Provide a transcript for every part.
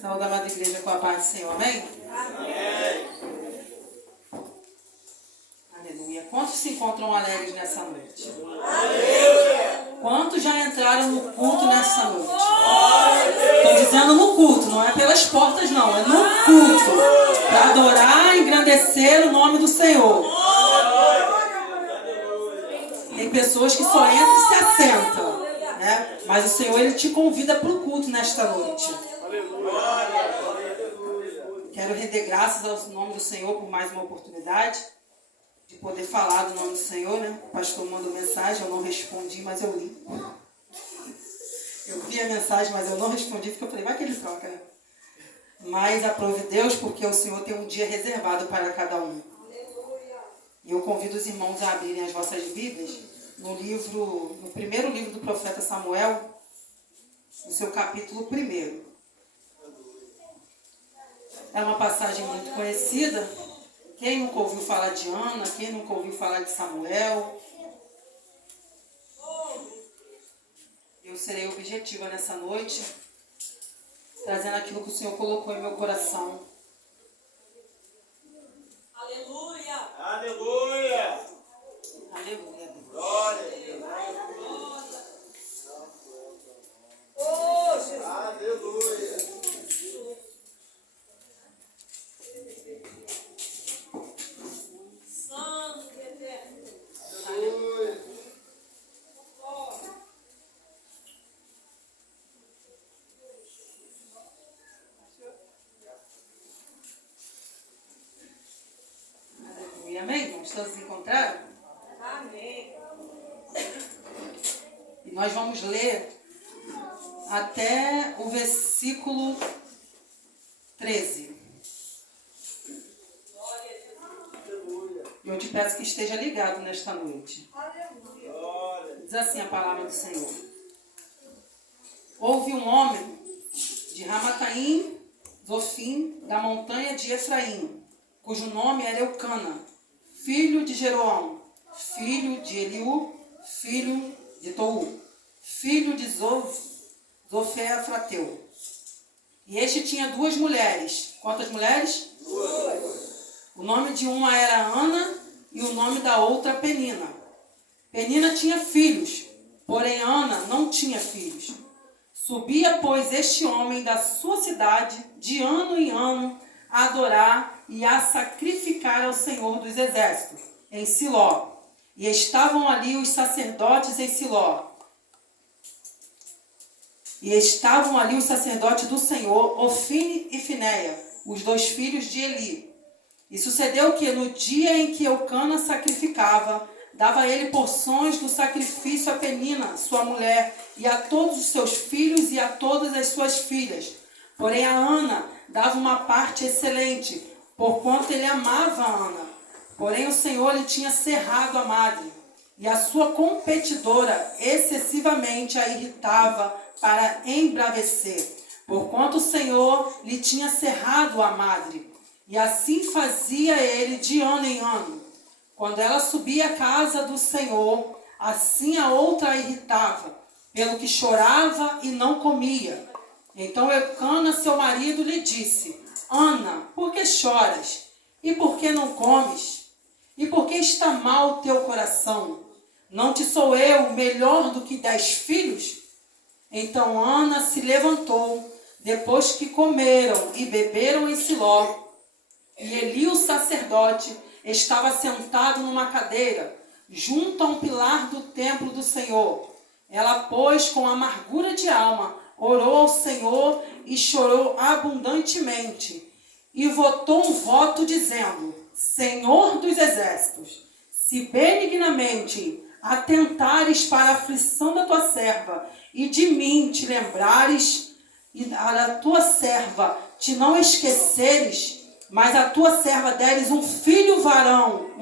Saúde a amada igreja com a paz do Senhor, amém? Amém. Aleluia. Quantos se encontram alegres nessa noite? Aleluia. Quantos já entraram no culto nessa noite? Estou dizendo no culto, não é pelas portas não, é no culto. Para adorar e engrandecer o nome do Senhor. Tem pessoas que só entram e se assentam, né? Mas o Senhor, Ele te convida para o culto nesta noite. Quero render graças ao nome do Senhor por mais uma oportunidade de poder falar do nome do Senhor, né? O pastor mandou mensagem, eu não respondi, mas eu li. Eu vi a mensagem, mas eu não respondi, porque eu falei, vai que ele troca, né? Mas aprove Deus, porque o Senhor tem um dia reservado para cada um. E eu convido os irmãos a abrirem as vossas Bíblias no primeiro livro do profeta Samuel, no seu capítulo 1. É uma passagem muito conhecida. Quem nunca ouviu falar de Ana? Quem nunca ouviu falar de Samuel? Eu serei objetiva nessa noite, trazendo aquilo que o Senhor colocou em meu coração. Aleluia. Aleluia. Aleluia. Glória a Deus. Aleluia. Santo e eterno. Aleluia. Aleluia. Amém, irmãos? Todos encontraram? Amém. E nós vamos ler até o versículo 13. E eu te peço que esteja ligado nesta noite. Diz assim a palavra do Senhor. Houve um homem de Ramataim, Zofim, da montanha de Efraim, cujo nome era Eucana, filho de Jeroão, filho de Eliú, filho de Tou, filho de Zofeafrateu. E este tinha 2 mulheres. Quantas mulheres? 2. O nome de uma era Ana e o nome da outra Penina. Penina tinha filhos, porém Ana não tinha filhos. Subia, pois, este homem da sua cidade, de ano em ano, a adorar e a sacrificar ao Senhor dos Exércitos, em Siló. E estavam ali os sacerdotes em Siló. E estavam ali os sacerdotes do Senhor, Ofine e Finéia, os 2 filhos de Eli. E sucedeu que no dia em que Eucana sacrificava, dava ele porções do sacrifício a Penina, sua mulher, e a todos os seus filhos e a todas as suas filhas. Porém a Ana dava uma parte excelente, porquanto ele amava a Ana. Porém o Senhor lhe tinha cerrado a madre, e a sua competidora excessivamente a irritava para embravecer, porquanto o Senhor lhe tinha cerrado a madre. E assim fazia ele de ano em ano. Quando ela subia à casa do Senhor, assim a outra a irritava, pelo que chorava e não comia. Então Eucana, seu marido, lhe disse: Ana, por que choras? E por que não comes? E por que está mal o teu coração? Não te sou eu melhor do que 10 filhos? Então Ana se levantou, depois que comeram e beberam em Siló. E Eli, o sacerdote, estava sentado numa cadeira, junto a um pilar do templo do Senhor. Ela, pois, com amargura de alma, orou ao Senhor e chorou abundantemente. E votou um voto dizendo: Senhor dos exércitos, se benignamente atentares para a aflição da tua serva, e de mim te lembrares, e da tua serva te não esqueceres, mas a tua serva deres um filho varão,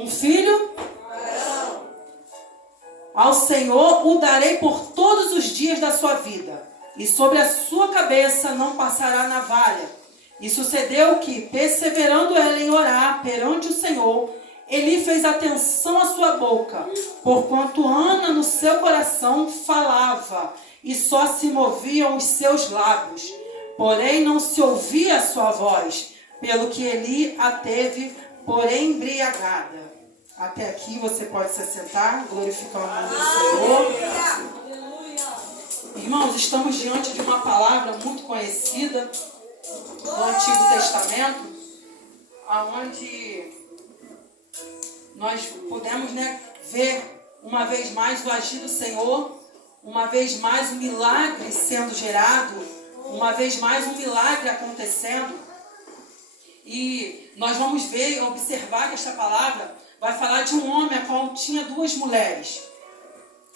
ao Senhor o darei por todos os dias da sua vida, e sobre a sua cabeça não passará navalha. E sucedeu que, perseverando ela em orar perante o Senhor, Eli fez atenção à sua boca, porquanto Ana no seu coração falava, e só se moviam os seus lábios. porém não se ouvia a sua voz, pelo que Eli a teve, porém embriagada. Até aqui você pode se sentar, glorificar o nome do Senhor. Irmãos, estamos diante de uma palavra muito conhecida do Antigo Testamento, aonde nós podemos, ver uma vez mais o agir do Senhor, uma vez mais o milagre sendo gerado, uma vez mais um milagre acontecendo. E nós vamos ver e observar que esta palavra vai falar de um homem a qual tinha 2 mulheres.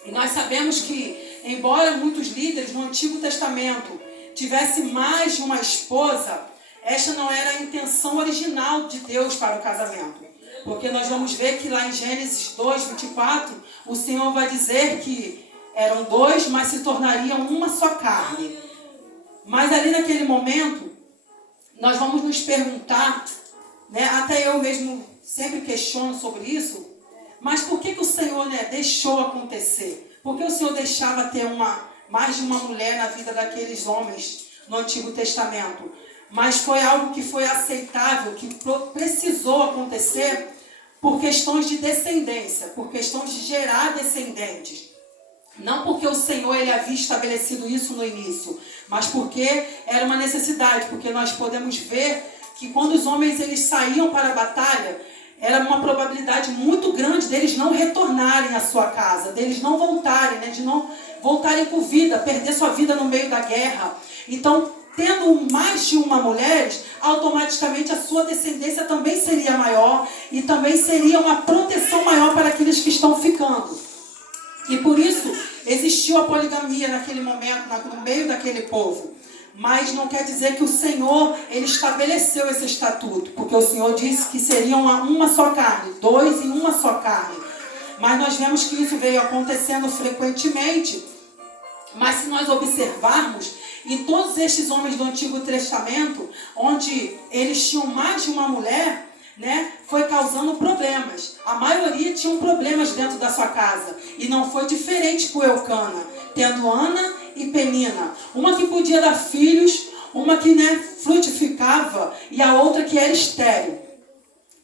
E nós sabemos que, embora muitos líderes no Antigo Testamento tivessem mais de uma esposa, esta não era a intenção original de Deus para o casamento. Porque nós vamos ver que lá em Gênesis 2, 24, o Senhor vai dizer que eram 2, mas se tornariam uma só carne. Mas ali naquele momento, nós vamos nos perguntar, até eu mesmo sempre questiono sobre isso, mas por que o Senhor deixou acontecer? Por que o Senhor deixava ter mais de uma mulher na vida daqueles homens no Antigo Testamento? Mas foi algo que foi aceitável, que precisou acontecer por questões de descendência, por questões de gerar descendentes. Não porque o Senhor ele havia estabelecido isso no início, mas porque era uma necessidade, porque nós podemos ver que quando os homens eles saíam para a batalha, era uma probabilidade muito grande deles não retornarem à sua casa, deles não voltarem, de não voltarem com vida, perder sua vida no meio da guerra. Então, tendo mais de uma mulher, automaticamente a sua descendência também seria maior e também seria uma proteção maior para aqueles que estão ficando. E por isso existiu a poligamia naquele momento, no meio daquele povo. Mas não quer dizer que o Senhor ele estabeleceu esse estatuto, porque o Senhor disse que seriam uma só carne, 2 em uma só carne. Mas nós vemos que isso veio acontecendo frequentemente. Mas se nós observarmos, em todos estes homens do Antigo Testamento, onde eles tinham mais de uma mulher, foi causando problemas. A maioria tinham problemas dentro da sua casa. E não foi diferente com Eucana, tendo Ana e Penina. Uma que podia dar filhos, uma que frutificava e a outra que era estéril.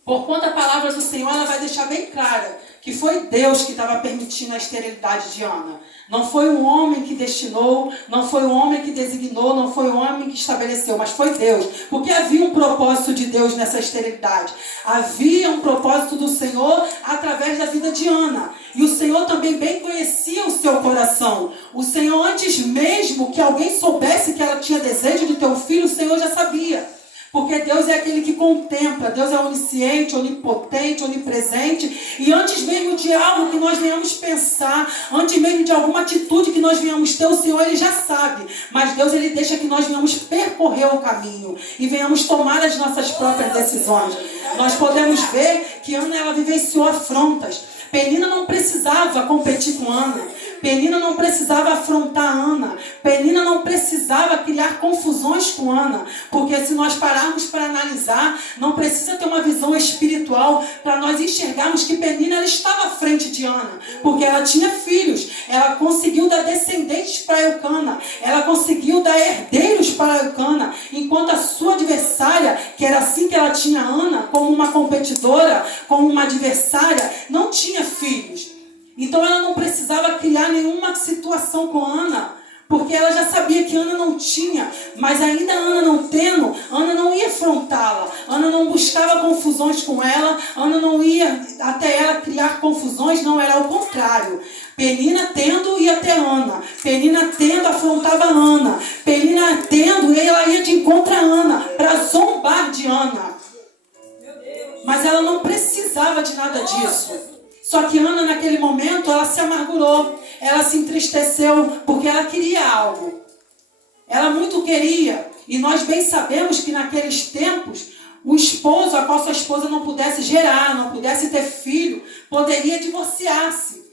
Porquanto a palavra do Senhor ela vai deixar bem clara que foi Deus que estava permitindo a esterilidade de Ana. Não foi o homem que destinou, não foi o homem que designou, não foi o homem que estabeleceu, mas foi Deus. Porque havia um propósito de Deus nessa esterilidade. Havia um propósito do Senhor através da vida de Ana. E o Senhor também bem conhecia o seu coração. O Senhor, antes mesmo que alguém soubesse que ela tinha desejo de ter um filho, o Senhor já sabia. Porque Deus é aquele que contempla, Deus é onisciente, onipotente, onipresente. E antes mesmo de algo que nós venhamos pensar, antes mesmo de alguma atitude que nós venhamos ter, o Senhor ele já sabe. Mas Deus ele deixa que nós venhamos percorrer o caminho e venhamos tomar as nossas próprias decisões. Nós podemos ver que Ana ela vivenciou afrontas. Penina não precisava competir com Ana. Penina não precisava afrontar Ana. Penina não precisava criar confusões com Ana. Porque se nós pararmos para analisar, não precisa ter uma visão espiritual para nós enxergarmos que Penina ela estava à frente de Ana. Porque ela tinha filhos. Ela conseguiu dar descendentes para Eucana. Ela conseguiu dar herdeiros para Eucana. Enquanto a sua adversária, que era assim que ela tinha Ana, como uma competidora, como uma adversária, não tinha filhos. Então ela não precisava criar nenhuma situação com Ana, porque ela já sabia que Ana não tinha, mas ainda Ana não tendo, Ana não ia afrontá-la, Ana não buscava confusões com ela, Ana não ia até ela criar confusões, não, era o contrário. Penina tendo ia até Ana, Penina tendo afrontava Ana, Penina tendo ela ia de encontro a Ana, para zombar de Ana. Mas ela não precisava de nada disso. Só que Ana, naquele momento, ela se amargurou, ela se entristeceu, porque ela queria algo. Ela muito queria. E nós bem sabemos que naqueles tempos, o esposo, a qual sua esposa não pudesse gerar, não pudesse ter filho, poderia divorciar-se.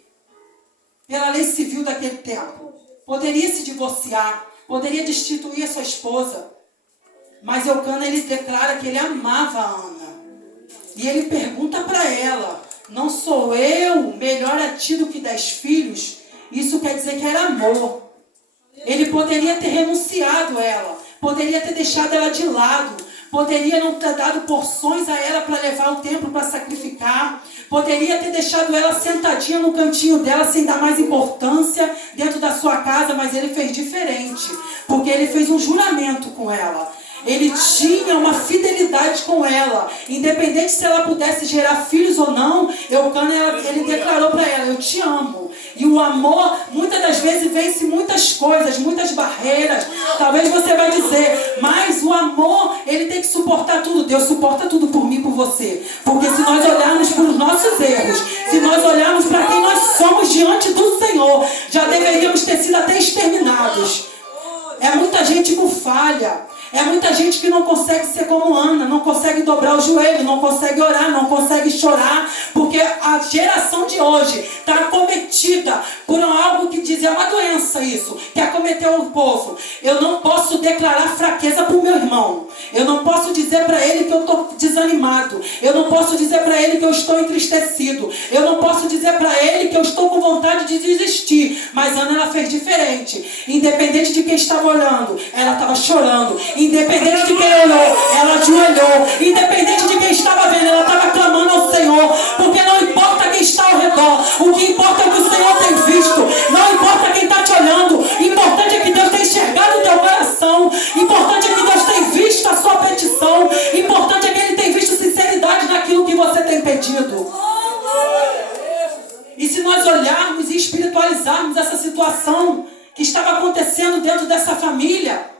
Pela lei civil daquele tempo. Poderia se divorciar, poderia destituir a sua esposa. Mas Eucana, ele declara que ele amava a Ana. E ele pergunta para ela: não sou eu melhor a ti do que 10 filhos? Isso quer dizer que era amor. Ele poderia ter renunciado a ela, poderia ter deixado ela de lado, poderia não ter dado porções a ela para levar ao templo para sacrificar, poderia ter deixado ela sentadinha no cantinho dela sem dar mais importância dentro da sua casa, mas ele fez diferente, porque ele fez um juramento com ela. Ele tinha uma fidelidade com ela. Independente se ela pudesse gerar filhos ou não, Eucana, ele declarou para ela: eu te amo. E o amor, muitas das vezes, vence muitas coisas, muitas barreiras. Talvez você vai dizer, mas o amor, ele tem que suportar tudo. Deus suporta tudo por mim e por você. Porque se nós olharmos para os nossos erros, se nós olharmos para quem nós somos diante do Senhor, já deveríamos ter sido até exterminados. É muita gente com falha. É muita gente que não consegue ser como Ana, não consegue dobrar o joelho, não consegue orar, não consegue chorar, porque a geração de hoje está acometida por algo que diz, é uma doença isso, que acometeu o povo. Eu não posso declarar fraqueza para o meu irmão, eu não posso dizer para ele que eu estou desanimado, eu não posso dizer para ele que eu estou entristecido, eu não posso dizer para ele que eu estou com vontade de desistir. Mas Ana, ela fez diferente. Independente de quem estava olhando, ela estava chorando. Independente de quem olhou, ela ajoelhou. Independente de quem estava vendo, ela estava clamando ao Senhor. Porque não importa quem está ao redor, o que importa é o que o Senhor tem visto. Não importa quem está te olhando, o importante é que Deus tem enxergado o teu coração. O importante é que Deus tem visto a sua petição. O importante é que Ele tem visto sinceridade naquilo que você tem pedido. E se nós olharmos e espiritualizarmos essa situação que estava acontecendo dentro dessa família,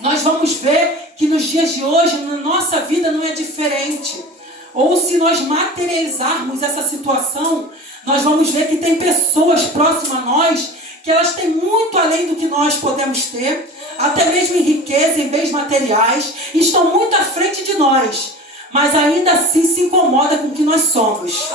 nós vamos ver que nos dias de hoje, na nossa vida, não é diferente. Ou se nós materializarmos essa situação, nós vamos ver que tem pessoas próximas a nós, que elas têm muito além do que nós podemos ter, até mesmo em riqueza, em bens materiais, e estão muito à frente de nós. Mas ainda assim se incomoda com o que nós somos.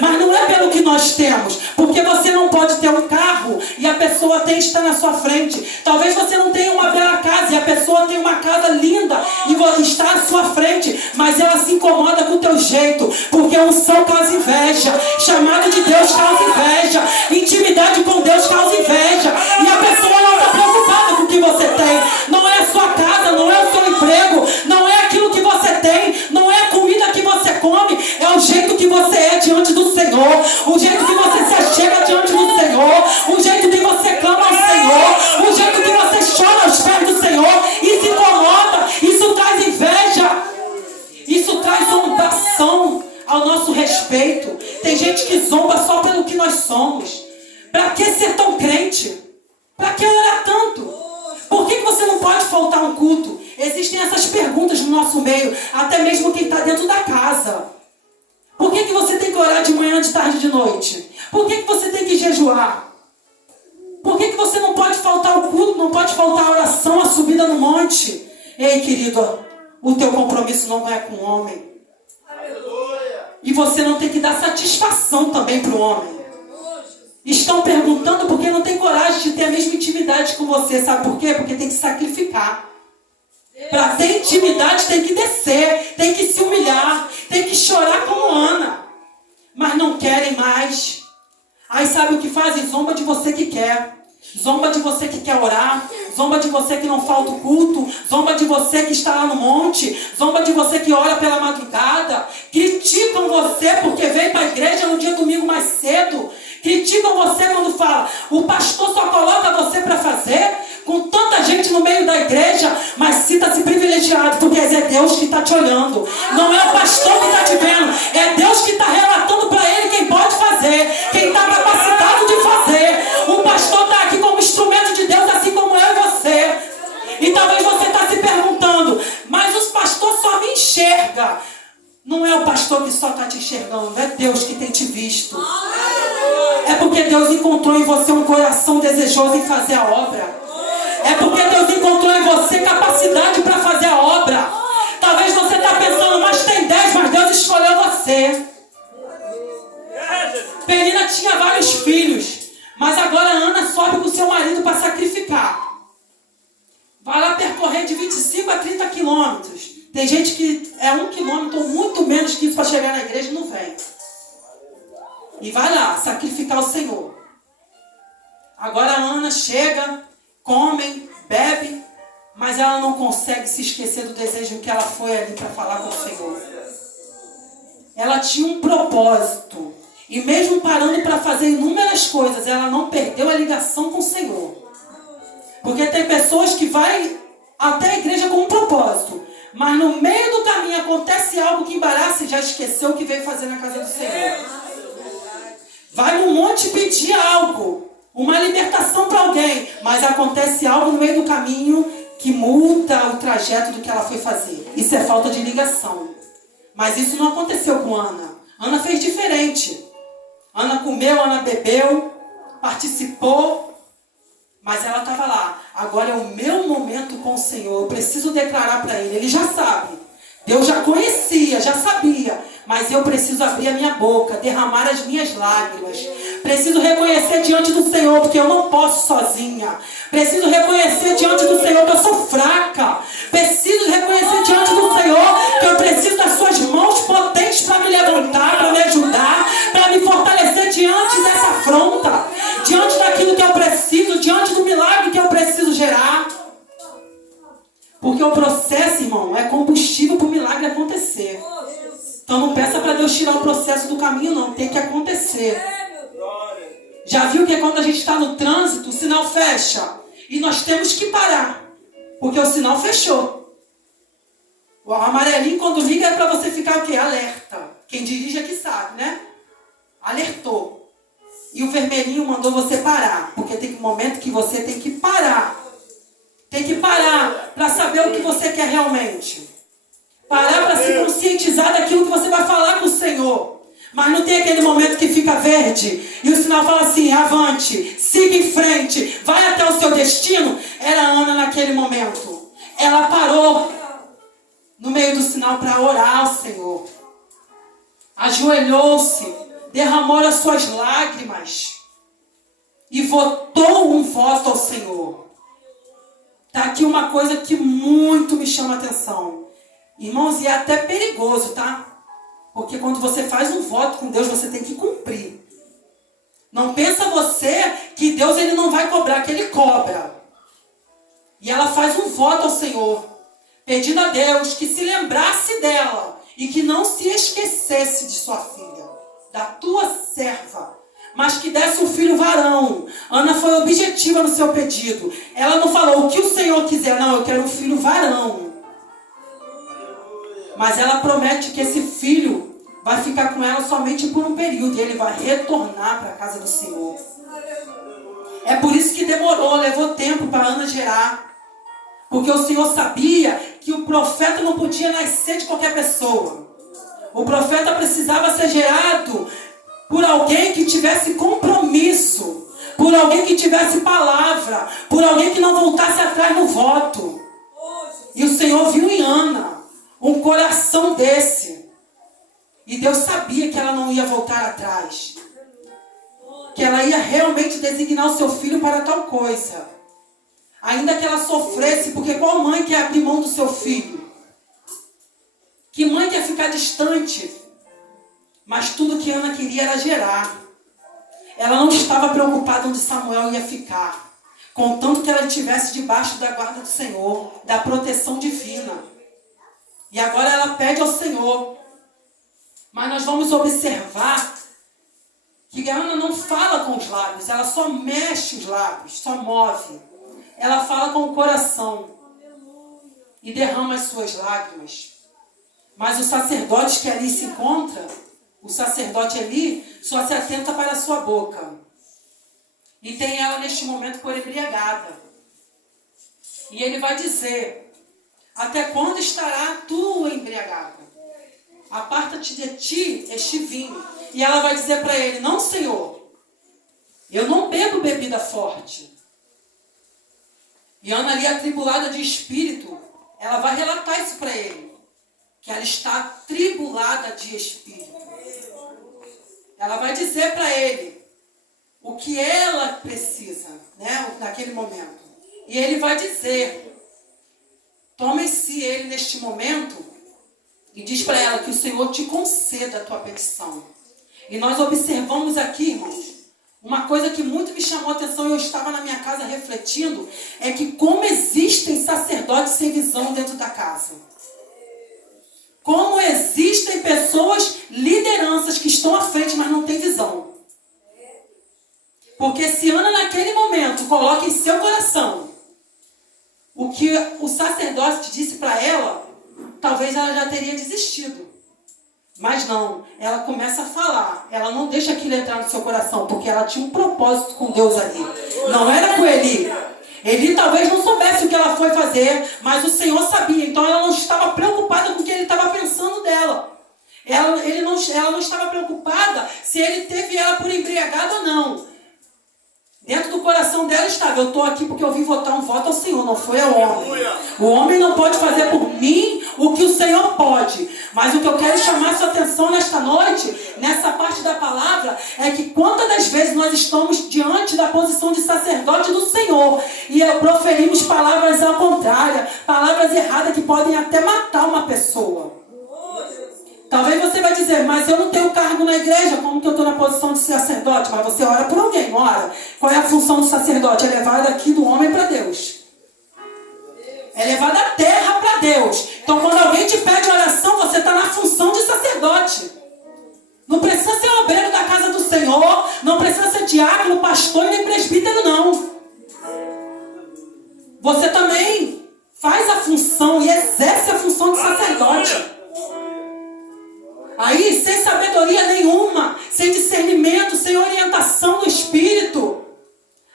Mas não é pelo que nós temos. Porque você não pode ter um carro e a pessoa tem que estar na sua frente. Talvez você não tenha uma bela casa e a pessoa tem uma casa linda e está à sua frente. Mas ela se incomoda com o teu jeito. Porque unção causa inveja. Chamado de Deus causa inveja. Intimidade com Deus causa inveja. E a pessoa não está preocupada com o que você tem. Não é a sua casa, não é o seu emprego, não é aquilo que você tem, não é a comida que você come, é o jeito que você é diante do Senhor, o jeito que você se achega diante do Senhor, o jeito que você clama ao Senhor, o jeito que você chora aos pés do Senhor e se incomoda. Isso traz inveja, isso traz zombação ao nosso respeito. Tem gente que zomba só pelo que nós somos. Para que ser tão crente? Para que orar tanto? Por que você não pode faltar um culto? Existem essas perguntas no nosso meio, até mesmo quem está dentro da casa. Por que você tem que orar de manhã, de tarde, de noite? Por que você tem que jejuar? Por que você não pode faltar o culto, não pode faltar a oração, a subida no monte? Ei, querido, o teu compromisso não é com o homem. E você não tem que dar satisfação também para o homem. Estão perguntando porque não tem coragem de ter a mesma intimidade com você. Sabe por quê? Porque tem que sacrificar. Para ter intimidade tem que descer, tem que se humilhar, tem que chorar como Ana. Mas não querem mais. Aí sabe o que fazem? Zomba de você que quer. Zomba de você que quer orar. Zomba de você que não falta o culto. Zomba de você que está lá no monte. Zomba de você que ora pela madrugada. Criticam você porque veio para a igreja no dia domingo mais cedo. Criticam você quando fala, o pastor só coloca você para fazer, com tanta gente no meio da igreja, mas sinta-se privilegiado, porque é Deus que está te olhando. Não é o pastor que está te vendo, é Deus que está relatando para ele quem pode fazer, quem está capacitado de fazer. O pastor está aqui como instrumento de Deus, assim como eu e você. E talvez você está se perguntando, mas os pastores só me enxergam. Não é o pastor que só está te enxergando, é Deus que tem te visto. É porque Deus encontrou em você um coração desejoso em fazer a obra. É porque Deus encontrou em você capacidade para fazer a obra. Talvez você está pensando, mas tem 10, mas Deus escolheu você. Penina tinha vários filhos, mas agora Ana sobe com seu marido para sacrificar. Vai lá percorrer de 25 a 30 quilômetros. Tem gente que é 1 quilômetro ou muito menos que isso para chegar na igreja e não vem. E vai lá sacrificar o Senhor. Agora a Ana chega, comem, bebe. mas ela não consegue se esquecer do desejo que ela foi ali para falar com o Senhor. Ela tinha um propósito. E mesmo parando para fazer inúmeras coisas, ela não perdeu a ligação com o Senhor. Porque tem pessoas que vai até a igreja com um propósito, mas no meio do caminho acontece algo que embaraça e já esqueceu o que veio fazer na casa do Senhor. Vai no monte pedir algo, uma libertação para alguém, mas acontece algo no meio do caminho que muda o trajeto do que ela foi fazer. Isso é falta de ligação. Mas isso não aconteceu com Ana. Ana fez diferente. Ana comeu, Ana bebeu, participou, mas ela estava lá. Agora é o meu momento com o Senhor. Eu preciso declarar para Ele. Ele já sabe. Deus já conhecia, já sabia. Mas eu preciso abrir a minha boca, derramar as minhas lágrimas. Preciso reconhecer diante do Senhor, porque eu não posso sozinha. Preciso reconhecer diante do Senhor que eu sou fraca. Preciso reconhecer diante do Senhor que eu preciso das suas mãos potentes para me levantar, para me ajudar, para me fortalecer diante dessa afronta, diante daquilo que eu preciso, diante do milagre que eu preciso gerar. Porque o processo, irmão, é combustível para o milagre acontecer. Então não peça para Deus tirar o processo do caminho, não. Tem que acontecer. Já viu que quando a gente está no trânsito, o sinal fecha. E nós temos que parar. Porque o sinal fechou. O amarelinho, quando liga, é para você ficar o quê? Alerta. Quem dirige aqui sabe, né? Alertou. E o vermelhinho mandou você parar. Porque tem um momento que você tem que parar. Tem que parar para saber o que você quer realmente. Parar para se conscientizar daquilo que você vai falar com o Senhor. Mas não tem aquele momento que fica verde e o sinal fala assim, avante, siga em frente, vai até o seu destino. Era a Ana naquele momento. Ela parou no meio do sinal para orar ao Senhor. Ajoelhou-se, derramou as suas lágrimas e votou um voto ao Senhor. Está aqui uma coisa que muito me chama a atenção. Irmãos, e é até perigoso, tá? Porque quando você faz um voto com Deus, você tem que cumprir. Não pensa você que Deus ele não vai cobrar, que Ele cobra. E ela faz um voto ao Senhor, pedindo a Deus que se lembrasse dela e que não se esquecesse de sua filha, da tua serva, mas que desse um filho varão. Ana foi objetiva no seu pedido. Ela não falou o que o Senhor quiser, não, eu quero um filho varão. Mas ela promete que esse filho vai ficar com ela somente por um período e ele vai retornar para a casa do Senhor. É por isso que demorou, levou tempo para Ana gerar. Porque o Senhor sabia que o profeta não podia nascer de qualquer pessoa. O profeta precisava ser gerado por alguém que tivesse compromisso, por alguém que tivesse palavra, por alguém que não voltasse atrás no voto. E o Senhor viu em Ana um coração desse. E Deus sabia que ela não ia voltar atrás. Que ela ia realmente designar o seu filho para tal coisa. Ainda que ela sofresse, porque qual mãe quer abrir mão do seu filho? Que mãe quer ficar distante? Mas tudo que Ana queria era gerar. Ela não estava preocupada onde Samuel ia ficar. Contanto que ela estivesse debaixo da guarda do Senhor, da proteção divina. E agora ela pede ao Senhor. Mas nós vamos observar que Ana não fala com os lábios, ela só mexe os lábios, só move. Ela fala com o coração e derrama as suas lágrimas. Mas o sacerdote que ali se encontra, o sacerdote ali só se atenta para a sua boca. E tem ela neste momento por embriagada. E ele vai dizer, até quando estará tu embriagada? Aparta-te de ti este vinho. E ela vai dizer para ele, não, Senhor, eu não bebo bebida forte. E Ana ali, atribulada de espírito, ela vai relatar isso para ele. Que ela está atribulada de espírito. Ela vai dizer para ele o que ela precisa, né, naquele momento. E ele vai dizer, tome-se ele neste momento e diz para ela que o Senhor te conceda a tua petição. E nós observamos aqui, irmãos, Uma coisa que muito me chamou a atenção, e eu estava na minha casa refletindo, é que como existem sacerdotes sem visão dentro da casa. Como existem pessoas, lideranças que estão à frente, mas não têm visão. Porque se Ana naquele momento coloca em seu coração o que o sacerdote disse para ela, talvez ela já teria desistido. Mas não, ela começa a falar. Ela não deixa aquilo entrar no seu coração, porque ela tinha um propósito com Deus ali. Não era com Eli. Ele talvez não soubesse o que ela foi fazer, mas o Senhor sabia. Então ela não estava preocupada com o que ele estava pensando dela. Ela não estava preocupada se ele teve ela por embriagada ou não. Dentro do coração dela estava, eu estou aqui porque eu vim votar um voto ao Senhor, não foi ao homem. O homem não pode fazer por mim o que o Senhor pode. Mas o que eu quero chamar sua atenção nesta noite, nessa parte da palavra, é que quantas das vezes nós estamos diante da posição de sacerdote do Senhor e proferimos palavras ao contrário, palavras erradas que podem até matar uma pessoa. Talvez você vai dizer, mas eu não tenho cargo na igreja, como que eu estou na posição de sacerdote? Mas você ora por alguém, não ora? Qual é a função do sacerdote? É levar daqui do homem para Deus. É levar da terra para Deus. Então quando alguém te pede oração, você está na função de sacerdote. Não precisa ser obreiro da casa do Senhor, não precisa ser diácono, pastor e nem presbítero, não. Você também faz a função e exerce a função de sacerdote. Aí, sem sabedoria nenhuma, sem discernimento, sem orientação do Espírito,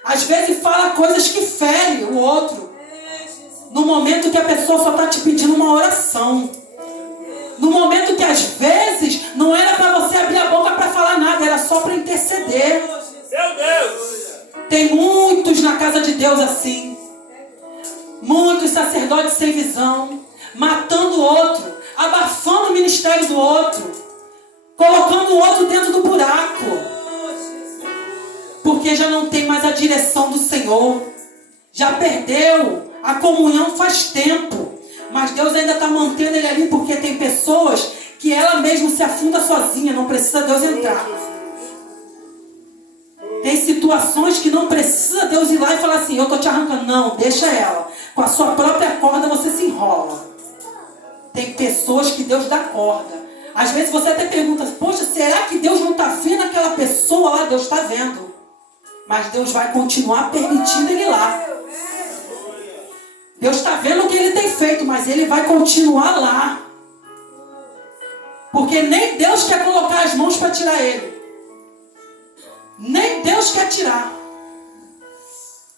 às vezes fala coisas que ferem o outro. No momento que a pessoa só está te pedindo uma oração. No momento que às vezes não era para você abrir a boca para falar nada, era só para interceder. Meu Deus! Tem muitos na casa de Deus assim. Muitos sacerdotes sem visão, matando o outro, abafando o ministério do outro, colocando o outro dentro do buraco, porque já não tem mais a direção do Senhor, já perdeu a comunhão faz tempo, mas Deus ainda está mantendo ele ali, porque tem pessoas que ela mesma se afunda sozinha, não precisa Deus entrar. Tem situações que não precisa Deus ir lá e falar assim, eu estou te arrancando. Não, deixa ela, com a sua própria corda você se enrola. Tem pessoas que Deus dá corda. Às vezes você até pergunta, poxa, será que Deus não está vendo aquela pessoa lá? Deus está vendo. Mas Deus vai continuar permitindo ele lá. Deus está vendo o que ele tem feito, mas ele vai continuar lá. Porque nem Deus quer colocar as mãos para tirar ele. Nem Deus quer tirar.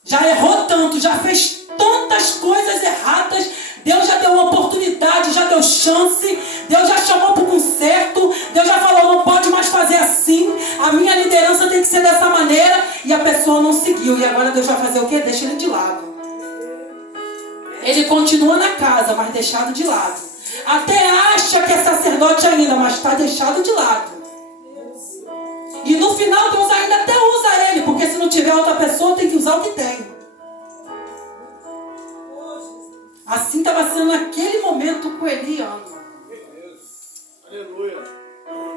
Já errou tanto, já fez tantas coisas erradas. Deus já deu uma oportunidade, já deu chance. Deus já chamou para o conserto. Deus já falou, não pode mais fazer assim. A minha liderança tem que ser dessa maneira. E a pessoa não seguiu. E agora Deus vai fazer o quê? Deixa ele de lado. Ele continua na casa, mas deixado de lado. Até acha que é sacerdote ainda, mas está deixado de lado. E no final Deus ainda até usa ele. Porque se não tiver outra pessoa, tem que usar o que tem. Assim estava sendo naquele momento com Eli. Aleluia.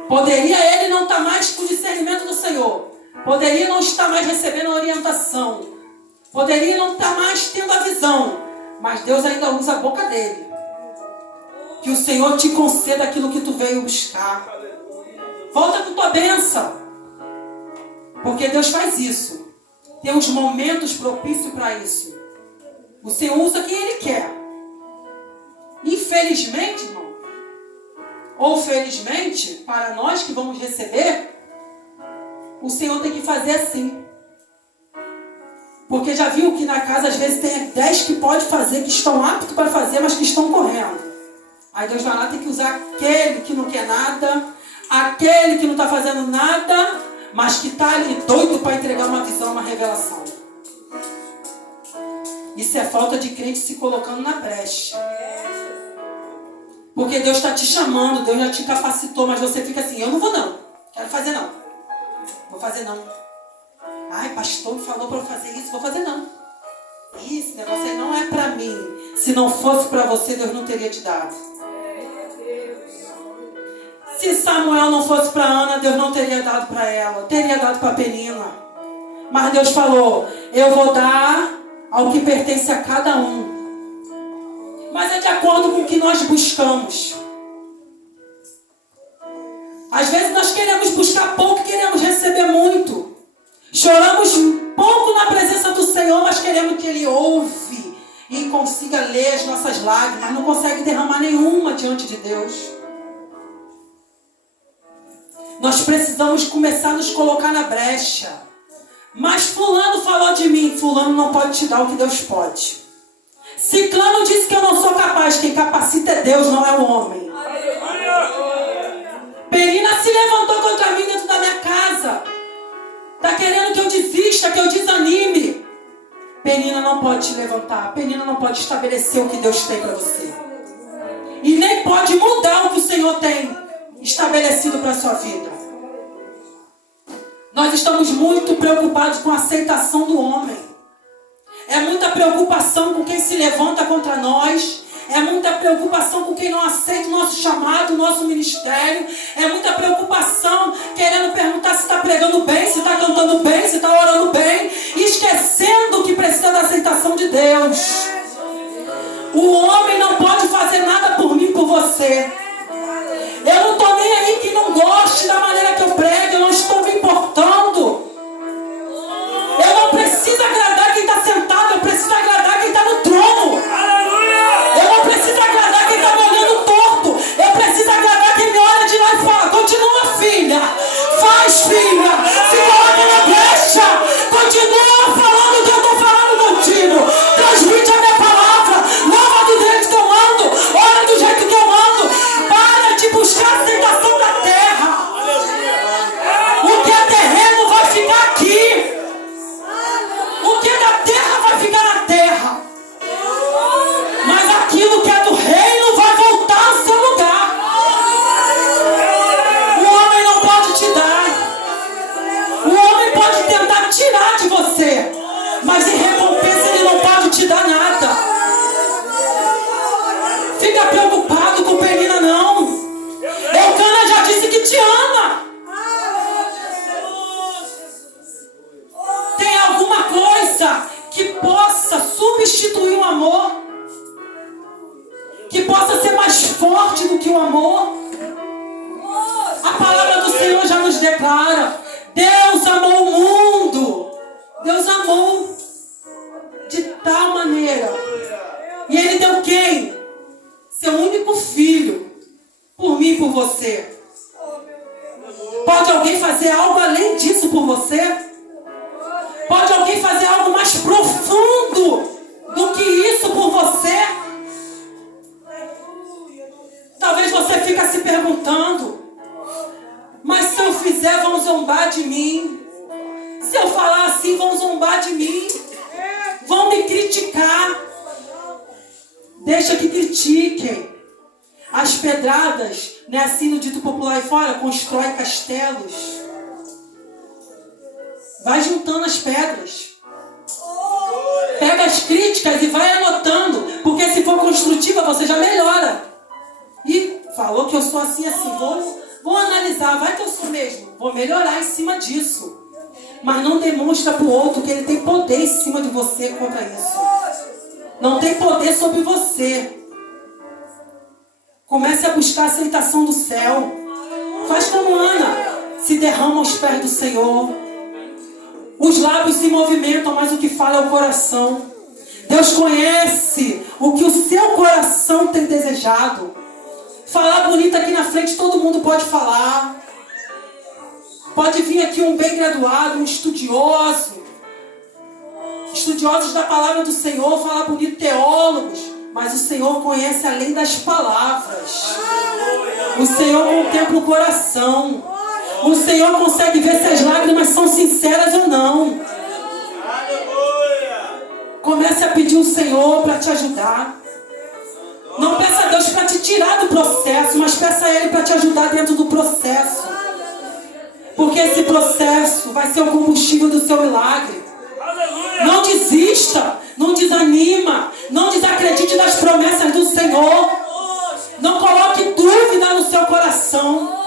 Poderia ele não estar mais com o discernimento do Senhor. Poderia não estar mais recebendo a orientação. Poderia não estar mais tendo a visão. Mas Deus ainda usa a boca dele. Que o Senhor te conceda aquilo que tu veio buscar. Volta com tua bênção. Porque Deus faz isso. Tem uns momentos propícios para isso. O Senhor usa quem Ele quer. Infelizmente, irmão, ou felizmente, para nós que vamos receber, o Senhor tem que fazer assim. Porque já viu que na casa às vezes tem 10 que pode fazer, que estão aptos para fazer, mas que estão correndo. Aí Deus vai lá, tem que usar aquele que não quer nada, aquele que não está fazendo nada, mas que está ali doido para entregar uma visão, uma revelação. Isso é falta de crente se colocando na brecha. Porque Deus está te chamando, Deus já te capacitou, mas você fica assim, eu não vou não, quero fazer não. Vou fazer não. Ai, pastor falou para eu fazer isso, vou fazer não. Esse negócio aí não é para mim. Se não fosse para você, Deus não teria te dado. Se Samuel não fosse para Ana, Deus não teria dado para ela. Teria dado para Penina. Mas Deus falou, eu vou dar ao que pertence a cada um. Mas é de acordo com o que nós buscamos. Às vezes nós queremos buscar pouco e queremos receber muito. Choramos pouco na presença do Senhor, mas queremos que Ele ouve e consiga ler as nossas lágrimas. Não consegue derramar nenhuma diante de Deus. Nós precisamos começar a nos colocar na brecha. Mas fulano falou de mim. Fulano não pode te dar o que Deus pode. Ciclano disse que eu não sou capaz. Quem capacita é Deus, não é o homem. Penina se levantou contra mim dentro da minha casa. Está querendo que eu desista, que eu desanime. Penina não pode te levantar. Penina não pode estabelecer o que Deus tem para você. E nem pode mudar o que o Senhor tem estabelecido para a sua vida. Nós estamos muito preocupados com a aceitação do homem. É muita preocupação com quem se levanta contra nós. É muita preocupação com quem não aceita o nosso chamado, o nosso ministério. É muita preocupação querendo perguntar se está pregando bem, se está cantando bem, se está orando bem. Esquecendo que precisa da aceitação de Deus. O homem não pode fazer nada por mim, por você. Eu não estou nem aí que não goste da maneira que eu prego. Eu não estou me importando. Eu não preciso agradar quem está sentado. Eu preciso agradar quem está no trono. Eu não preciso agradar quem está me olhando torto. Eu preciso agradar quem me olha de lá e fala: continua, filha. Faz, filha. Se coloca na brecha. Continua falando o que eu estou falando contigo. Transmite a minha palavra. Lava do jeito que eu mando. Olha do jeito que eu mando. Para de buscar a aceitação da terra. O que é terreno vai ficar aqui. O que é da terra vai ficar na terra. Mas aquilo que é do reino vai voltar ao seu lugar. O homem não pode te dar. O homem pode tentar tirar de você, mas em recompensa ele não pode te dar nada. Fica preocupado com Penina não. Eucana já disse que te ama. Tem alguma coisa que possa substituir o amor? Que possa ser mais forte do que o amor? A palavra do Senhor já nos declara: Deus amou o mundo. Deus amou de tal maneira. E Ele deu quem? Seu único filho. Por mim e por você. Pode alguém fazer algo além disso por você? Pode alguém fazer algo mais profundo do que isso por você? Talvez você fique se perguntando: mas se eu fizer, vão zombar de mim. Se eu falar assim, vão zombar de mim. Vão me criticar. Deixa que critiquem. As pedradas, né, assim no dito popular aí fora, constrói castelos. Vai juntando as pedras. Pega as críticas e vai anotando. Porque se for construtiva, você já melhora. E falou que eu sou assim. Vou analisar. Vai que eu sou mesmo. Vou melhorar em cima disso. Mas não demonstra para o outro que ele tem poder em cima de você contra isso. Não tem poder sobre você. Comece a buscar a aceitação do céu. Faz como Ana. Se derrama aos pés do Senhor. Os lábios se movimentam, mas o que fala é o coração. Deus conhece o que o seu coração tem desejado. Falar bonito aqui na frente, todo mundo pode falar. Pode vir aqui um bem graduado, um estudioso. Estudiosos da palavra do Senhor, falar bonito, teólogos. Mas o Senhor conhece além das palavras. O Senhor contempla o coração. O Senhor consegue ver se as lágrimas são sinceras ou não. Comece a pedir o Senhor para te ajudar. Não peça a Deus para te tirar do processo, mas peça a Ele para te ajudar dentro do processo. Porque esse processo vai ser o combustível do seu milagre. Não desista, não desanima, não desacredite das promessas do Senhor. Não coloque dúvida no seu coração.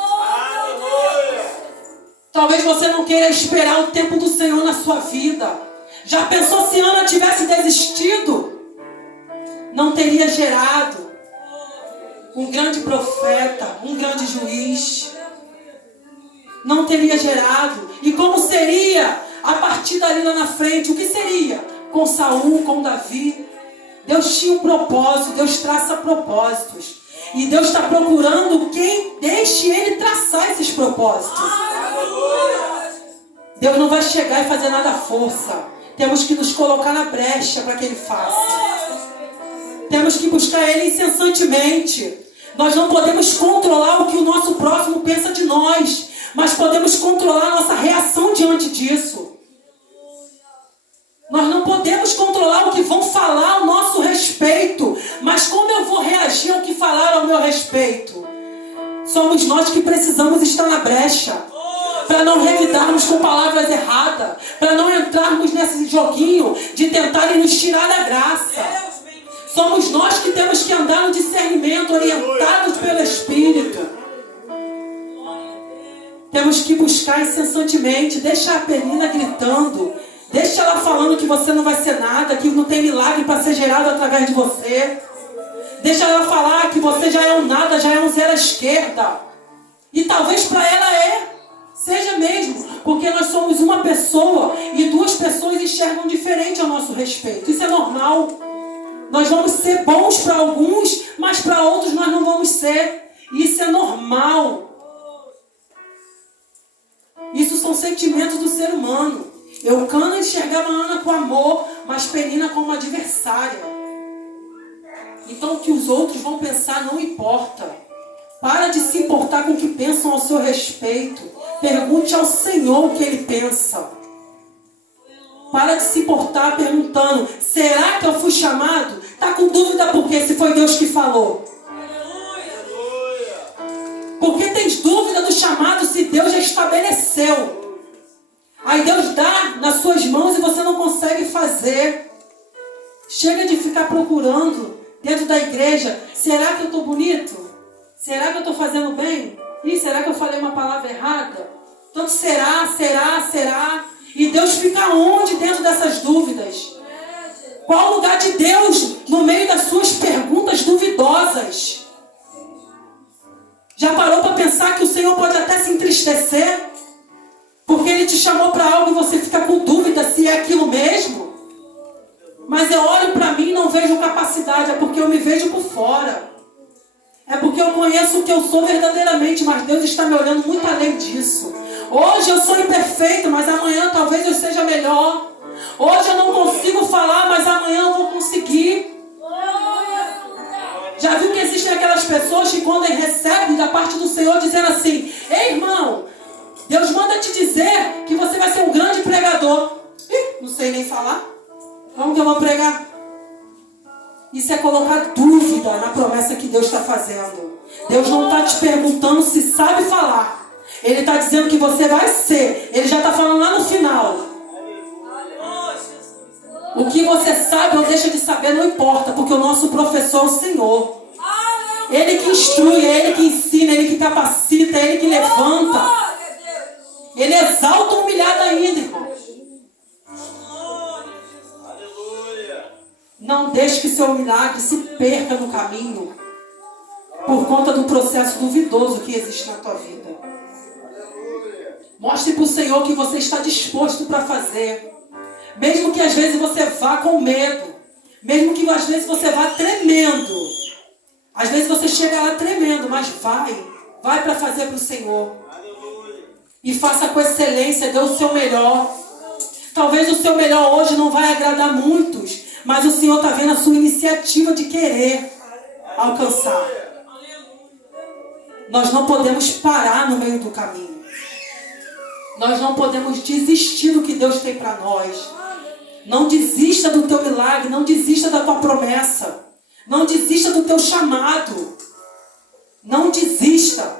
Talvez você não queira esperar o tempo do Senhor na sua vida. Já pensou se Ana tivesse desistido? Não teria gerado um grande profeta, um grande juiz. Não teria gerado. E como seria a partir dali lá na frente? O que seria? Com Saul, com Davi. Deus tinha um propósito, Deus traça propósitos. E Deus está procurando quem deixe Ele traçar esses propósitos. Deus não vai chegar e fazer nada à força. Temos que nos colocar na brecha para que Ele faça. Temos que buscar Ele incessantemente. Nós não podemos controlar o que o nosso próximo pensa de nós, mas podemos controlar a nossa reação diante disso. Nós não podemos controlar o que vão falar ao nosso respeito, mas como eu vou reagir ao que falaram ao meu respeito? Somos nós que precisamos estar na brecha, para não revidarmos com palavras erradas, para não entrarmos nesse joguinho de tentarem nos tirar da graça. Somos nós que temos que andar no discernimento, orientados pelo Espírito. Temos que buscar incessantemente. Deixa a Penina gritando. Deixa ela falando que você não vai ser nada, que não tem milagre para ser gerado através de você. Deixa ela falar que você já é um nada, já é um zero à esquerda. E talvez para ela seja mesmo. Porque nós somos uma pessoa e duas pessoas enxergam diferente ao nosso respeito. Isso é normal. Nós vamos ser bons para alguns, mas para outros nós não vamos ser. Isso é normal. Isso são sentimentos do ser humano. Eucana enxergava Ana com amor, mas Penina como adversária. Então o que os outros vão pensar não importa. Para de se importar com o que pensam ao seu respeito. Pergunte ao Senhor o que Ele pensa. Para de se importar perguntando: será que eu fui chamado? Está com dúvida por quê? Se foi Deus que falou. Por que tens dúvida do chamado se Deus já estabeleceu? Aí Deus dá nas suas mãos e você não consegue fazer. Chega de ficar procurando dentro da igreja: será que eu estou bonito? Será que eu estou fazendo bem? Ih, será que eu falei uma palavra errada? Tanto será. E Deus fica onde dentro dessas dúvidas? Qual o lugar de Deus no meio das suas perguntas duvidosas? Já parou para pensar que o Senhor pode até se entristecer? Porque Ele te chamou para algo e você fica com dúvida se é aquilo mesmo? Mas eu olho para mim e não vejo capacidade, é porque eu me vejo por fora. É porque eu conheço o que eu sou verdadeiramente, mas Deus está me olhando muito além disso. Hoje eu sou imperfeito, mas amanhã talvez eu seja melhor. Hoje eu não consigo falar, mas amanhã eu vou conseguir. Já viu que existem aquelas pessoas que quando recebem da parte do Senhor dizendo assim: ei, irmão, Deus manda te dizer que você vai ser um grande pregador. Ih, não sei nem falar. Como que eu vou pregar? Isso é colocar dúvida na promessa que Deus está fazendo. Deus não está te perguntando se sabe falar. Ele está dizendo que você vai ser. Ele já está falando lá no final. O que você sabe ou deixa de saber não importa, porque o nosso professor é o Senhor. Ele que instrui, é Ele que ensina, é Ele que capacita, é Ele que levanta. Ele exalta o humilhado ainda, irmão. Não deixe que seu milagre se perca no caminho por conta do processo duvidoso que existe na tua vida. Mostre para o Senhor que você está disposto para fazer. Mesmo que às vezes você vá com medo. Mesmo que às vezes você vá tremendo. Às vezes você chega lá tremendo, mas vai para fazer para o Senhor. E faça com excelência, dê o seu melhor. Talvez o seu melhor hoje não vai agradar muitos, mas o Senhor está vendo a sua iniciativa de querer alcançar. Nós não podemos parar no meio do caminho. Nós não podemos desistir do que Deus tem para nós. Não desista do teu milagre, não desista da tua promessa. Não desista do teu chamado. Não desista.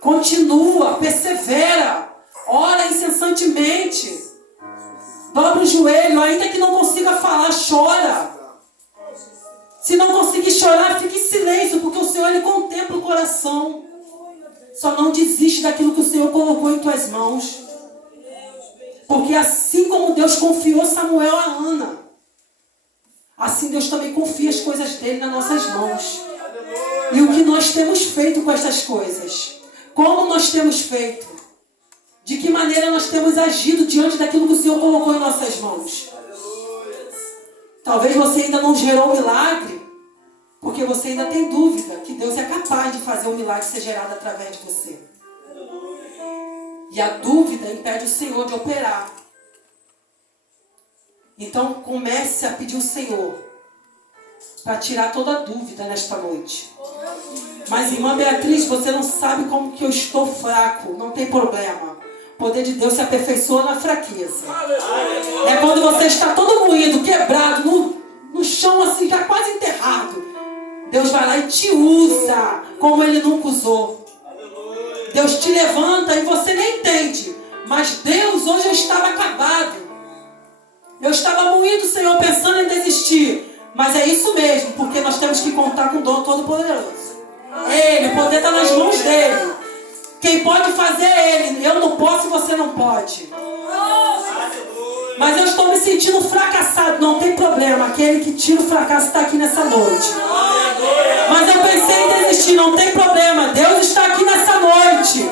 Continua, persevera. Ora incessantemente. Dobra o joelho, ainda que não consiga falar, chora. Se não conseguir chorar, fique em silêncio, porque o Senhor Ele contempla o coração. Só não desiste daquilo que o Senhor colocou em tuas mãos. Porque assim como Deus confiou Samuel a Ana, assim Deus também confia as coisas dele nas nossas mãos. E o que nós temos feito com essas coisas? Como nós temos feito? De que maneira nós temos agido diante daquilo que o Senhor colocou em nossas mãos? Talvez você ainda não gerou um milagre, porque você ainda tem dúvida que Deus é capaz de fazer um milagre ser gerado através de você. E a dúvida impede o Senhor de operar. Então comece a pedir ao Senhor para tirar toda a dúvida nesta noite. Mas, irmã Beatriz, você não sabe como que eu estou fraco. Não tem problema. O poder de Deus se aperfeiçoa na fraqueza. É quando você está todo moído, quebrado, no chão assim, já quase enterrado. Deus vai lá e te usa como Ele nunca usou. Deus te levanta e você nem entende. Mas Deus, hoje eu estava acabado. Eu estava moído, Senhor, pensando em desistir. Mas é isso mesmo, porque nós temos que contar com o dom todo-poderoso. Ele, o poder está nas mãos dele. Quem pode fazer é ele. Eu não posso e você não pode. Mas eu estou me sentindo fracassado. Não tem problema. Aquele que tira o fracasso está aqui nessa noite. Mas eu pensei em desistir. Não tem problema. Deus está aqui nessa noite.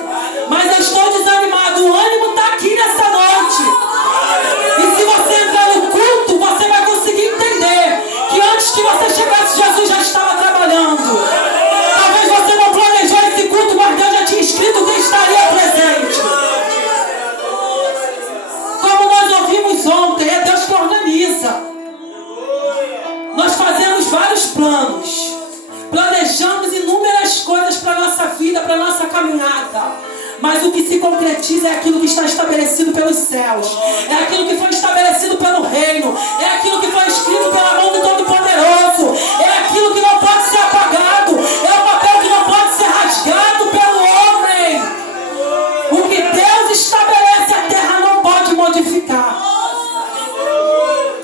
Mas eu estou desanimado. O ânimo está aqui nessa noite. E se você entrar no culto, você vai conseguir entender que antes que você chegasse, Jesus já estava trabalhando. Talvez você não planejou esse culto, mas Deus já tinha escrito quem estaria presente. Como nós ouvimos ontem, é Deus que organiza. Nós fazemos vários planos. Planejamos inúmeras coisas para a nossa vida, para a nossa caminhada. Mas o que se concretiza é aquilo que está estabelecido pelos céus. É aquilo que foi estabelecido pelo reino. É aquilo que foi escrito pela mão do Todo-Poderoso. É aquilo que não pode ser apagado. É o papel que não pode ser rasgado pelo homem. O que Deus estabelece, a terra não pode modificar.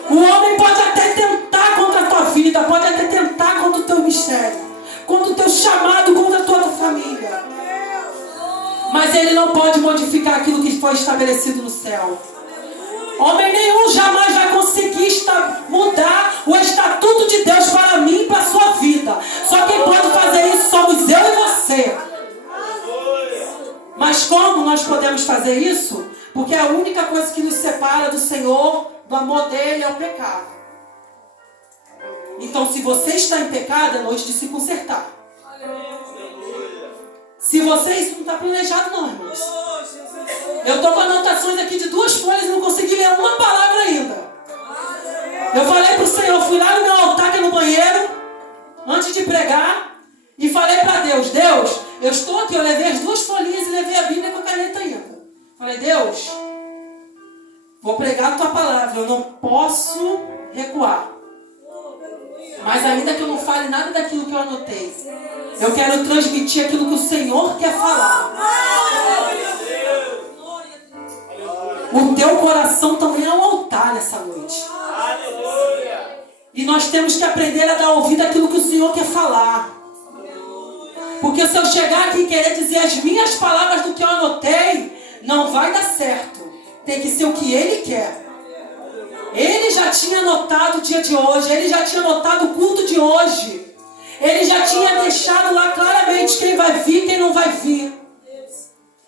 O homem pode até tentar contra a tua vida, pode até tentar contra o teu mistério, contra o teu chamado, contra a tua família. Mas ele não pode modificar aquilo que foi estabelecido no céu. Homem nenhum jamais vai conseguir mudar o estatuto de Deus para mim e para a sua vida. Só quem pode fazer isso somos eu e você. Mas como nós podemos fazer isso? Porque a única coisa que nos separa do Senhor, do amor dele, é o pecado. Então, se você está em pecado, é noite de se consertar. Se você, isso não está planejado não, irmãos. Eu estou com anotações aqui de 2 folhas e não consegui ler uma palavra ainda. Eu falei para o Senhor, fui lá no meu altar, que é no banheiro, antes de pregar, e falei para Deus, Deus, eu estou aqui, eu levei as 2 folhinhas e levei a Bíblia com a caneta ainda. Falei, Deus, vou pregar a tua palavra, eu não posso recuar. Mas ainda que eu não fale nada daquilo que eu anotei, eu quero transmitir aquilo que o Senhor quer falar. O teu coração também é um altar nessa noite. E nós temos que aprender a dar ouvido àquilo que o Senhor quer falar. Porque se eu chegar aqui e querer dizer as minhas palavras do que eu anotei, não vai dar certo. Tem que ser o que Ele quer. Ele já tinha anotado o dia de hoje. Ele já tinha anotado o culto de hoje. Ele já tinha deixado lá claramente quem vai vir e quem não vai vir.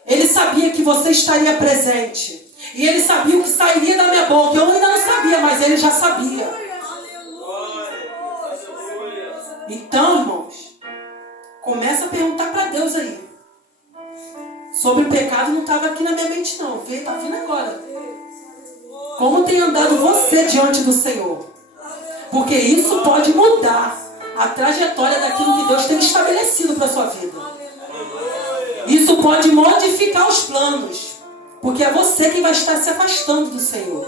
Ele sabia que você estaria presente. E ele sabia o que sairia da minha boca. Eu ainda não sabia, mas ele já sabia. Então, irmãos, começa a perguntar para Deus aí. Sobre o pecado não estava aqui na minha mente não. Está vindo agora. Como tem andado você diante do Senhor? Porque isso pode mudar a trajetória daquilo que Deus tem estabelecido para a sua vida. Isso pode modificar os planos. Porque é você que vai estar se afastando do Senhor.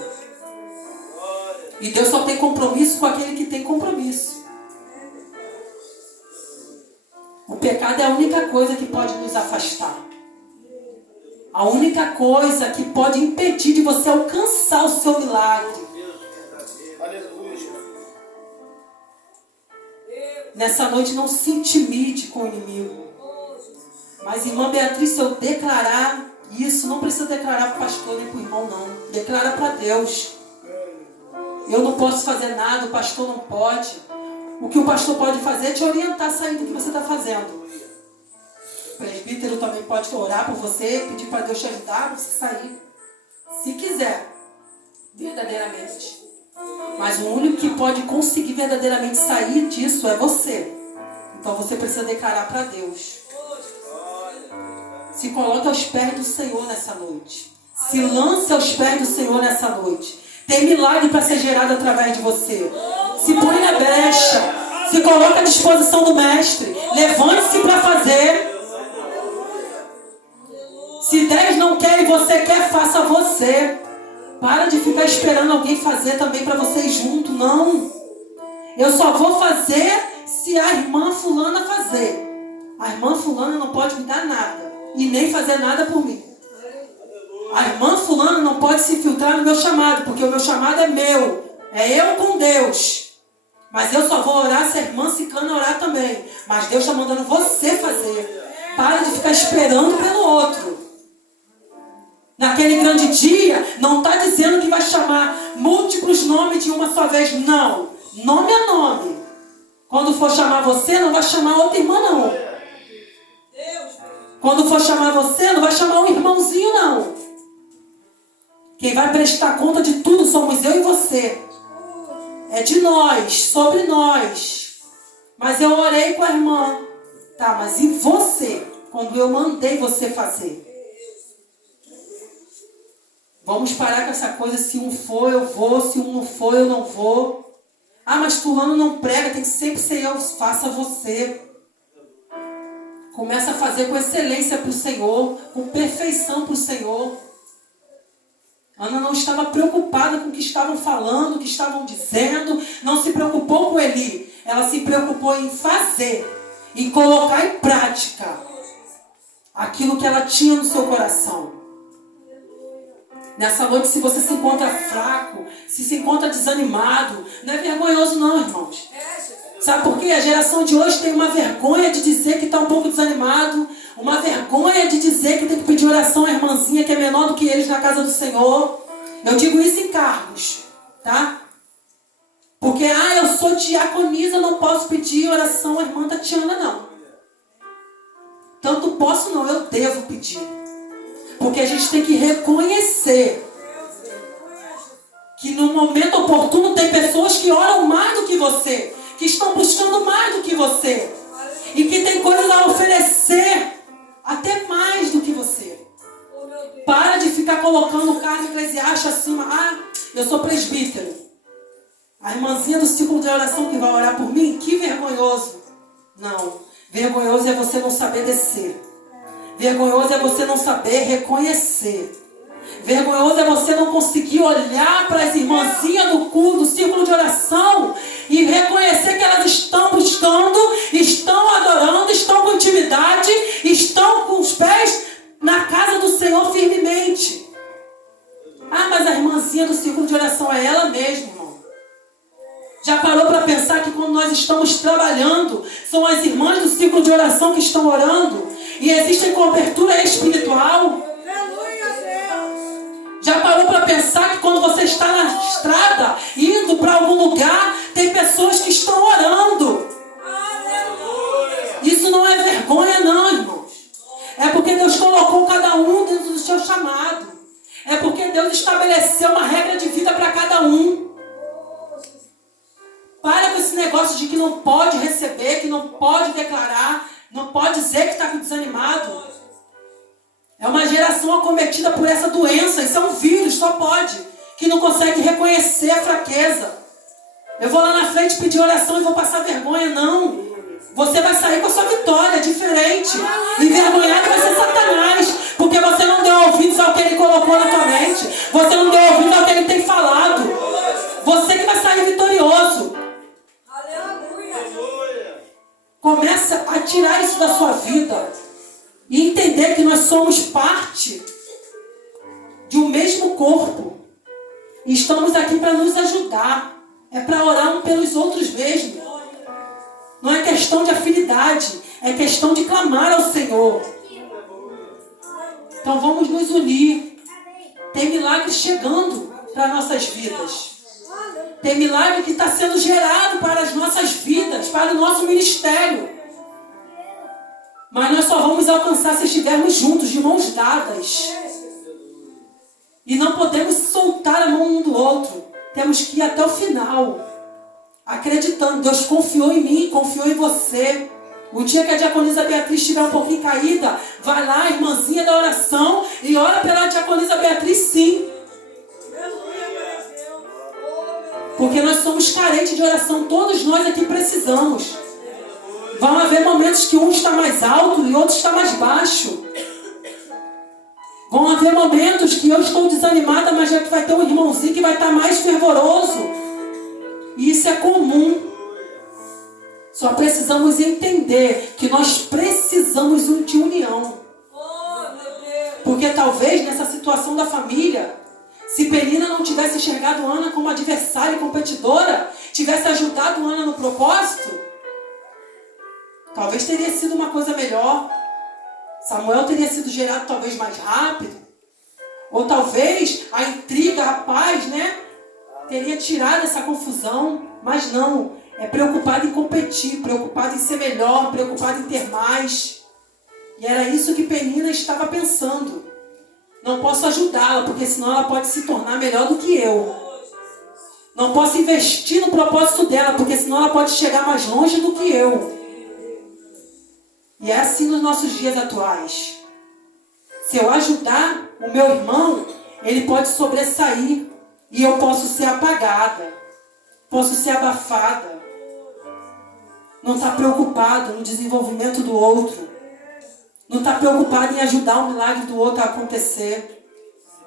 E Deus só tem compromisso com aquele que tem compromisso. O pecado é a única coisa que pode nos afastar. A única coisa que pode impedir de você alcançar o seu milagre. Nessa noite não se intimide com o inimigo. Mas, irmã Beatriz, se eu declarar isso, não precisa declarar para o pastor nem para o irmão, não. Declara para Deus. Eu não posso fazer nada, o pastor não pode. O que o pastor pode fazer é te orientar a sair do que você está fazendo. O presbítero também pode orar por você, pedir para Deus te ajudar para você sair. Se quiser, verdadeiramente. Mas o único que pode conseguir verdadeiramente sair disso é você. Então você precisa declarar para Deus. Se coloque aos pés do Senhor nessa noite. Se lance aos pés do Senhor nessa noite. Tem milagre para ser gerado através de você. Se põe na brecha. Se coloque à disposição do Mestre. Levante-se para fazer. Se Deus não quer e você quer, faça você. Para de ficar esperando alguém fazer também para vocês junto. Não. Eu só vou fazer se a irmã fulana fazer. A irmã fulana não pode me dar nada. E nem fazer nada por mim. A irmã fulana não pode se filtrar no meu chamado. Porque o meu chamado é meu. É eu com Deus. Mas eu só vou orar se a irmã ciclana orar também. Mas Deus está mandando você fazer. Para de ficar esperando pelo outro. Naquele grande dia, não está dizendo que vai chamar múltiplos nomes de uma só vez. Não. Nome a nome. Quando for chamar você, não vai chamar outra irmã, não. Quando for chamar você, não vai chamar um irmãozinho, não. Quem vai prestar conta de tudo somos eu e você. É de nós, sobre nós. Mas eu orei com a irmã. Tá, mas e você? Quando eu mandei você fazer? Vamos parar com essa coisa, se um for eu vou, se um não for eu não vou. Ah, mas fulano não prega, tem que sempre ser eu, faça você. Começa a fazer com excelência para o Senhor, com perfeição para o Senhor. Ana não estava preocupada com o que estavam falando, o que estavam dizendo, não se preocupou com Eli. Ela se preocupou em fazer, em colocar em prática aquilo que ela tinha no seu coração. Nessa noite, se você se encontra fraco, se encontra desanimado, não é vergonhoso não, irmãos. Sabe por quê? A geração de hoje tem uma vergonha de dizer que está um pouco desanimado, uma vergonha de dizer que tem que pedir oração à irmãzinha que é menor do que eles na casa do Senhor. Eu digo isso em cargos, tá? Porque, eu sou diaconisa, eu não posso pedir oração à irmã Tatiana, não. Tanto posso não, eu devo pedir. Porque a gente tem que reconhecer que no momento oportuno tem pessoas que oram mais do que você, que estão buscando mais do que você, e que tem coisas a oferecer até mais do que você. Para de ficar colocando o cargo eclesiástico acima. Eu sou presbítero. A irmãzinha do círculo de oração que vai orar por mim, que vergonhoso. Não, vergonhoso é você não saber descer. Vergonhoso é você não saber reconhecer. Vergonhoso é você não conseguir olhar para as irmãzinhas do culto, do círculo de oração e reconhecer que elas estão buscando, estão adorando, estão com intimidade, estão com os pés na casa do Senhor firmemente. Mas a irmãzinha do círculo de oração é ela mesma, irmão. Já parou para pensar que quando nós estamos trabalhando, são as irmãs do círculo de oração que estão orando? E existe cobertura espiritual? Já parou para pensar que quando você está na estrada, indo para algum lugar, tem pessoas que estão orando? Isso não é vergonha não, irmãos. É porque Deus colocou cada um dentro do seu chamado. É porque Deus estabeleceu uma regra de vida para cada um. Para com esse negócio de que não pode receber, que não pode declarar, não pode dizer que está desanimado. É uma geração acometida por essa doença. Isso é um vírus, só pode. Que não consegue reconhecer a fraqueza. Eu vou lá na frente pedir oração e vou passar vergonha. Não. Você vai sair com a sua vitória, diferente. Envergonhado vai ser Satanás. Porque você não deu ouvidos ao que ele colocou na tua mente. Você não deu ouvidos ao que ele tem falado. Você que vai sair vitorioso. Começa a tirar isso da sua vida. E entender que nós somos parte de um mesmo corpo. E estamos aqui para nos ajudar. É para orar um pelos outros mesmo. Não é questão de afinidade. É questão de clamar ao Senhor. Então vamos nos unir. Tem milagre chegando para nossas vidas. Tem milagre que está sendo gerado para as nossas vidas, para o nosso ministério. Mas nós só vamos alcançar se estivermos juntos, de mãos dadas. E não podemos soltar a mão um do outro. Temos que ir até o final. Acreditando. Deus confiou em mim, confiou em você. O dia que a diaconisa Beatriz estiver um pouquinho caída, vai lá, irmãzinha da oração, e ora pela diaconisa Beatriz, sim. Porque nós somos carentes de oração. Todos nós aqui precisamos. Vão haver momentos que um está mais alto e outro está mais baixo. Vão haver momentos que eu estou desanimada, mas já que vai ter um irmãozinho que vai estar mais fervoroso. E isso é comum. Só precisamos entender que nós precisamos de união. Porque talvez nessa situação da família, se Penina não tivesse enxergado Ana como adversária e competidora, tivesse ajudado Ana no propósito, talvez teria sido uma coisa melhor. Samuel teria sido gerado talvez mais rápido. Ou talvez a intriga, a paz, teria tirado essa confusão. Mas não. É preocupado em competir, preocupado em ser melhor, preocupado em ter mais. E era isso que Penina estava pensando. Não posso ajudá-la, porque senão ela pode se tornar melhor do que eu. Não posso investir no propósito dela, porque senão ela pode chegar mais longe do que eu. E é assim nos nossos dias atuais. Se eu ajudar o meu irmão, ele pode sobressair. E eu posso ser apagada. Posso ser abafada. Não está preocupado no desenvolvimento do outro. Não está preocupado em ajudar o milagre do outro a acontecer.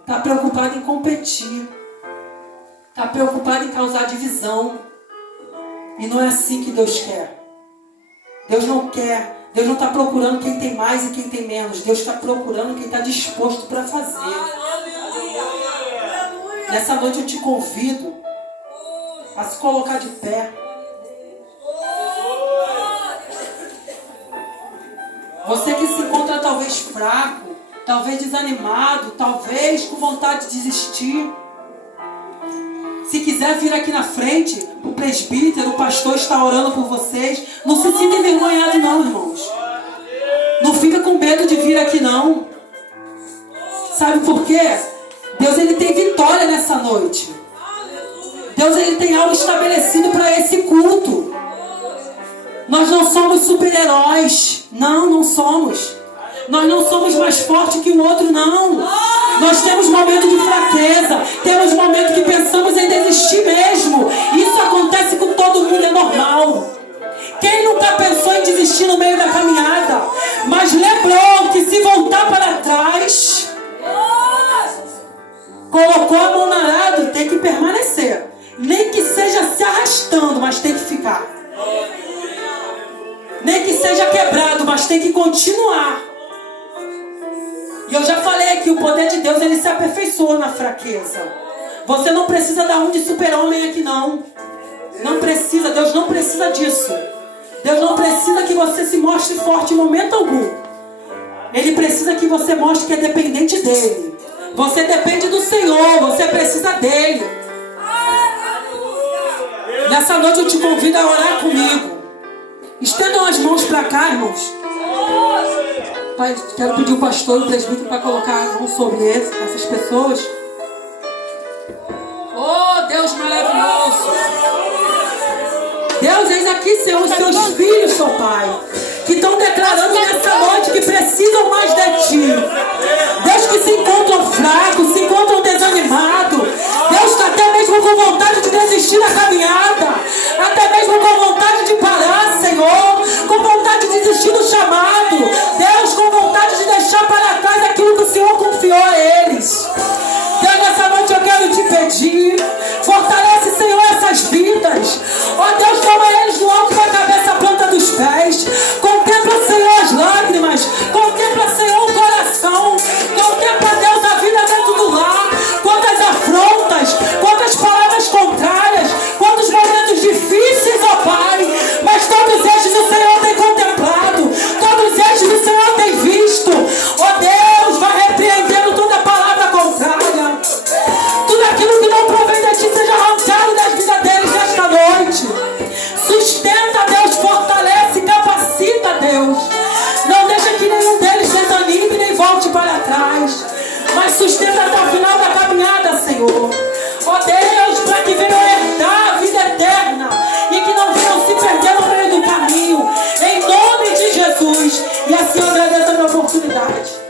Está preocupado em competir. Está preocupado em causar divisão. E não é assim que Deus quer. Deus não quer. Deus não está procurando quem tem mais e quem tem menos. Deus está procurando quem está disposto para fazer. Nessa noite eu te convido a se colocar de pé. Você que se encontra talvez fraco, talvez desanimado, talvez com vontade de desistir. Se quiser vir aqui na frente, o presbítero, o pastor está orando por vocês. Não se sinta envergonhado não, irmãos. Não fica com medo de vir aqui não. Sabe por quê? Deus ele tem vitória nessa noite. Deus ele tem algo estabelecido para esse culto. Nós não somos super-heróis. Não somos. Nós não somos mais fortes que o outro, não. Nós temos momento de fraqueza. Temos momento que pensamos em desistir mesmo. Isso acontece com todo mundo, é normal. Quem nunca pensou em desistir no meio da caminhada? Mas lembrou que se voltar para trás, colocou a mão no arado, tem que permanecer. Nem que seja se arrastando, mas tem que ficar. Nem que seja quebrado, mas tem que continuar. E eu já falei aqui, o poder de Deus, ele se aperfeiçoa na fraqueza. Você não precisa dar um de super-homem aqui, não. Não precisa, Deus não precisa disso. Deus não precisa que você se mostre forte em momento algum. Ele precisa que você mostre que é dependente dele. Você depende do Senhor, você precisa dele. Nessa noite eu te convido a orar comigo. Estendam as mãos para cá, irmãos. Pai, quero pedir o pastor e o presbítero para colocar a mão sobre essas pessoas. Oh, Deus maravilhoso. Deus, eis aqui, Senhor, os seus filhos, Senhor Pai, que estão declarando nessa noite que precisam mais de Ti. Deus, que se encontram fracos, se encontram desanimados. Deus, está até mesmo com vontade de desistir da caminhada. Até mesmo com vontade de parar, Senhor. Com vontade de desistir do chamado. Deus, com vontade de deixar para trás aquilo que o Senhor confiou a eles. Deus, nessa noite eu quero te pedir. Fortalece, Senhor, essas vidas. Ó Deus, toma eles do alto da cabeça à planta dos pés. Contempla, Senhor, as lágrimas. Contempla, Senhor, o coração. Contempla, Deus, a vida dentro do lar. Quantas afrontas, quantas palavras contrárias, quantos momentos mas sustenta até o final da caminhada, Senhor. Ó Deus, para que venham herdar a vida eterna e que não venham se perder no meio do caminho. Em nome de Jesus. E assim eu agradeço a minha oportunidade.